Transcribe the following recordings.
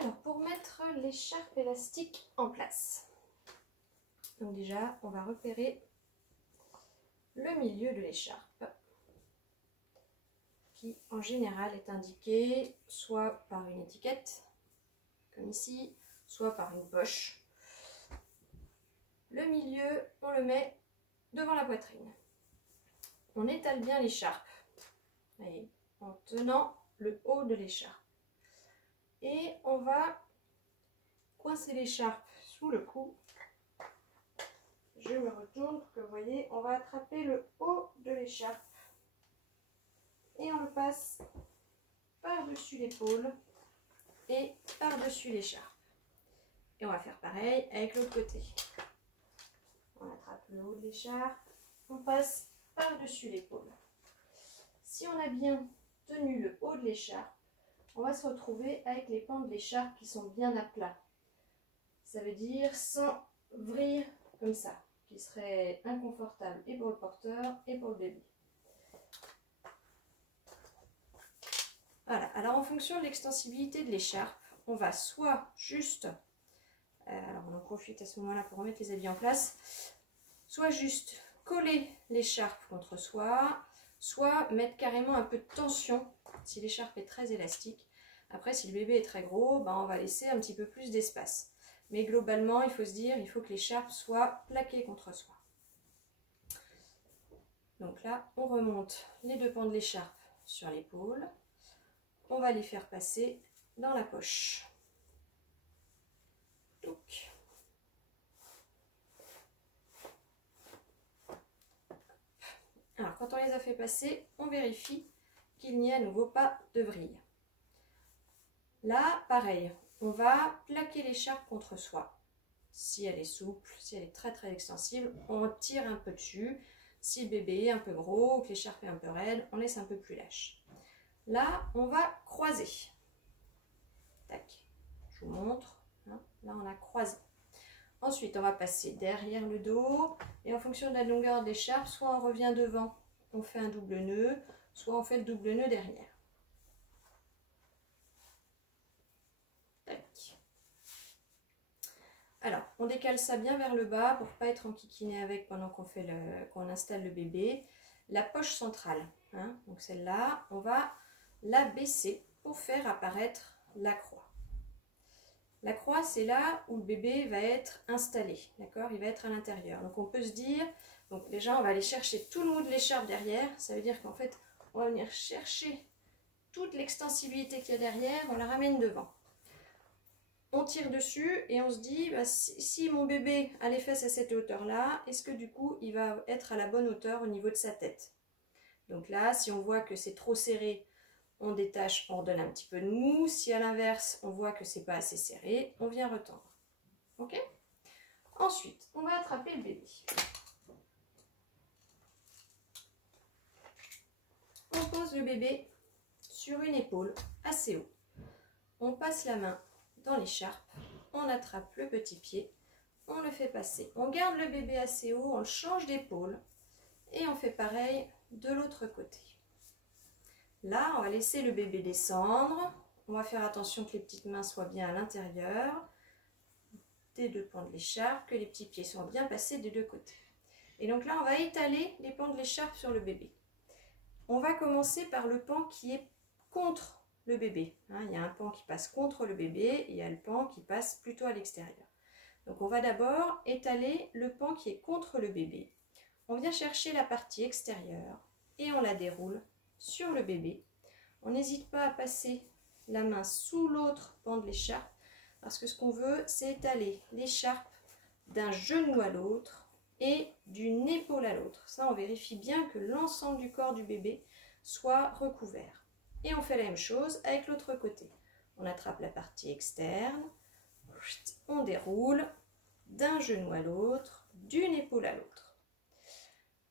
Alors, pour mettre l'écharpe élastique en place, donc déjà, on va repérer le milieu de l'écharpe, qui en général est indiqué soit par une étiquette, comme ici, soit par une poche. Le milieu, on le met devant la poitrine. On étale bien l'écharpe, en tenant le haut de l'écharpe. Et on va coincer l'écharpe sous le cou. Je me retourne pour que vous voyez, on va attraper le haut de l'écharpe et on le passe par-dessus l'épaule et par-dessus l'écharpe. Et on va faire pareil avec l'autre côté. On attrape le haut de l'écharpe, on passe par-dessus l'épaule. Si on a bien tenu le haut de l'écharpe, on va se retrouver avec les pans de l'écharpe qui sont bien à plat. Ça veut dire sans vrille comme ça, qui serait inconfortable et pour le porteur et pour le bébé. Voilà, alors en fonction de l'extensibilité de l'écharpe, on va soit juste, on en profite à ce moment-là pour remettre les habits en place, soit juste coller l'écharpe contre soi, soit mettre carrément un peu de tension si l'écharpe est très élastique. Après, si le bébé est très gros, on va laisser un petit peu plus d'espace. Mais globalement, il faut se dire, il faut que l'écharpe soit plaquée contre soi. Donc là, on remonte les deux pans de l'écharpe sur l'épaule. On va les faire passer dans la poche. Donc, alors, quand on les a fait passer, on vérifie qu'il n'y a à nouveau pas de vrille. Là, pareil, on va plaquer l'écharpe contre soi. Si elle est souple, si elle est très très extensible, on tire un peu dessus. Si le bébé est un peu gros ou que l'écharpe est un peu raide, on laisse un peu plus lâche. Là, on va croiser. Tac, je vous montre. Hein, là, on a croisé. Ensuite, on va passer derrière le dos. Et en fonction de la longueur de l'écharpe, soit on revient devant, on fait un double nœud, soit on fait le double nœud derrière. Alors, on décale ça bien vers le bas pour ne pas être enquiquiné avec pendant qu'on installe le bébé. La poche centrale, hein, donc celle-là, on va la baisser pour faire apparaître la croix. La croix, c'est là où le bébé va être installé, d'accord? Il va être à l'intérieur. Donc, on peut se dire, donc déjà, on va aller chercher tout le haut de l'écharpe derrière. Ça veut dire qu'en fait, on va venir chercher toute l'extensibilité qu'il y a derrière, on la ramène devant. On tire dessus et on se dit, si mon bébé a les fesses à cette hauteur-là, est-ce que du coup, il va être à la bonne hauteur au niveau de sa tête? Donc là, si on voit que c'est trop serré, on détache, on redonne un petit peu de mou. Si à l'inverse, on voit que c'est pas assez serré, on vient retendre. Ok? Ensuite, on va attraper le bébé. On pose le bébé sur une épaule assez haut. On passe la main dans l'écharpe, on attrape le petit pied, on le fait passer. On garde le bébé assez haut, on le change d'épaule et on fait pareil de l'autre côté. Là, on va laisser le bébé descendre. On va faire attention que les petites mains soient bien à l'intérieur des deux pans de l'écharpe, que les petits pieds soient bien passés des deux côtés. Et donc là, on va étaler les pans de l'écharpe sur le bébé. On va commencer par le pan qui est contre le bébé. Hein, il y a un pan qui passe contre le bébé et il y a le pan qui passe plutôt à l'extérieur. Donc on va d'abord étaler le pan qui est contre le bébé. On vient chercher la partie extérieure et on la déroule sur le bébé. On n'hésite pas à passer la main sous l'autre pan de l'écharpe parce que ce qu'on veut, c'est étaler l'écharpe d'un genou à l'autre et d'une épaule à l'autre. Ça, on vérifie bien que l'ensemble du corps du bébé soit recouvert. Et on fait la même chose avec l'autre côté. On attrape la partie externe, on déroule d'un genou à l'autre, d'une épaule à l'autre.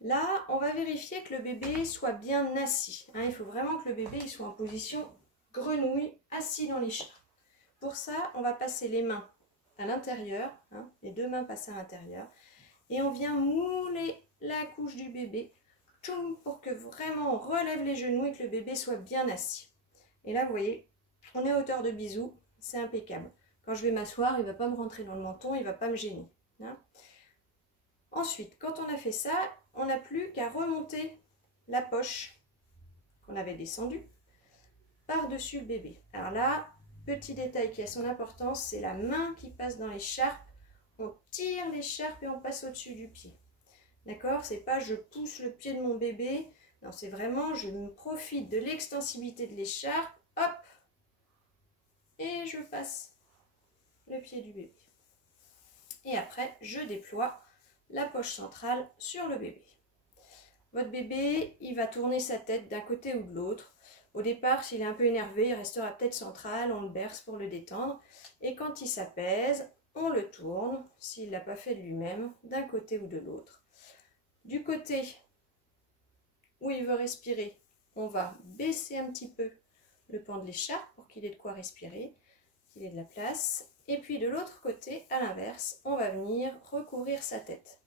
Là, on va vérifier que le bébé soit bien assis. Hein, il faut vraiment que le bébé il soit en position grenouille, assis dans l'écharpe. Pour ça, on va passer les mains à l'intérieur, hein, les deux mains passées à l'intérieur, et on vient mouler la couche du bébé pour que vraiment on relève les genoux et que le bébé soit bien assis. Et là, vous voyez, on est à hauteur de bisou, c'est impeccable. Quand je vais m'asseoir, il ne va pas me rentrer dans le menton, il ne va pas me gêner. Hein. Ensuite, quand on a fait ça, on n'a plus qu'à remonter la poche qu'on avait descendue par-dessus le bébé. Alors là, petit détail qui a son importance, c'est la main qui passe dans l'écharpe. On tire l'écharpe et on passe au-dessus du pied. D'accord? C'est pas je pousse le pied de mon bébé. Non, c'est vraiment je me profite de l'extensibilité de l'écharpe. Hop! Et je passe le pied du bébé. Et après, je déploie la poche centrale sur le bébé. Votre bébé, il va tourner sa tête d'un côté ou de l'autre. Au départ, s'il est un peu énervé, il restera peut-être central, on le berce pour le détendre. Et quand il s'apaise, on le tourne, s'il ne l'a pas fait de lui-même, d'un côté ou de l'autre. Du côté où il veut respirer, on va baisser un petit peu le pan de l'écharpe pour qu'il ait de quoi respirer, qu'il ait de la place. Et puis de l'autre côté, à l'inverse, on va venir recouvrir sa tête.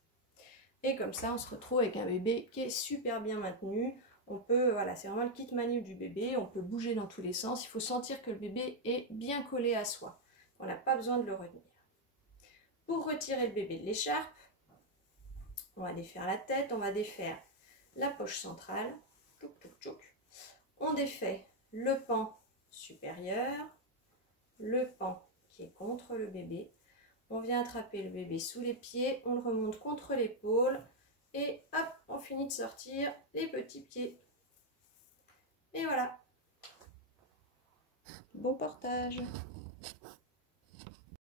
Et comme ça, on se retrouve avec un bébé qui est super bien maintenu. On peut, voilà, c'est vraiment le kit manip du bébé. On peut bouger dans tous les sens. Il faut sentir que le bébé est bien collé à soi. On n'a pas besoin de le retenir. Pour retirer le bébé de l'écharpe, on va défaire la tête, on va défaire la poche centrale. Tchouk, tchouk, tchouk. On défait le pan supérieur, le pan qui est contre le bébé. On vient attraper le bébé sous les pieds, on le remonte contre l'épaule et hop, on finit de sortir les petits pieds. Et voilà. Bon portage.